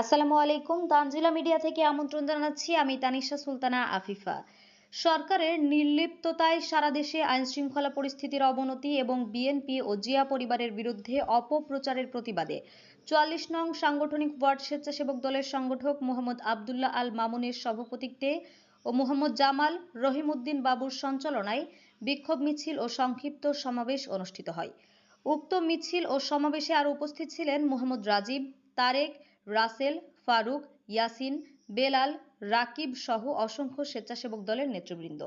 আসসালামু আলাইকুম, তানজিলা মিডিয়া থেকে আমন্ত্রণ জানাচ্ছি। আমি তানিশা সুলতানা আফিফা। সরকারের নির্লিপ্ততায় সারা দেশে আইনশৃঙ্খলা পরিস্থিতির অবনতি এবং বিএনপি ও জিয়া পরিবারের বিরুদ্ধে অপপ্রচারের প্রতিবাদে চুয়াল্লিশ নং সাংগঠনিক ওয়ার্ড স্বেচ্ছাসেবক দলের সংগঠক মোহাম্মদ আবদুল্লাহ আল মামুনের সভাপতিত্বে ও মোহাম্মদ জামাল রহিমউদ্দিন বাবুর সঞ্চালনায় বিক্ষোভ মিছিল ও সংক্ষিপ্ত সমাবেশ অনুষ্ঠিত হয়। উক্ত মিছিল ও সমাবেশে আরও উপস্থিত ছিলেন মোহাম্মদ রাজীব, তারেক রাসেল ফারুক ইয়াসিন বেলাল রাকিব সহ অসংখ্য স্বেচ্ছাসেবক দলের নেতৃবৃন্দ।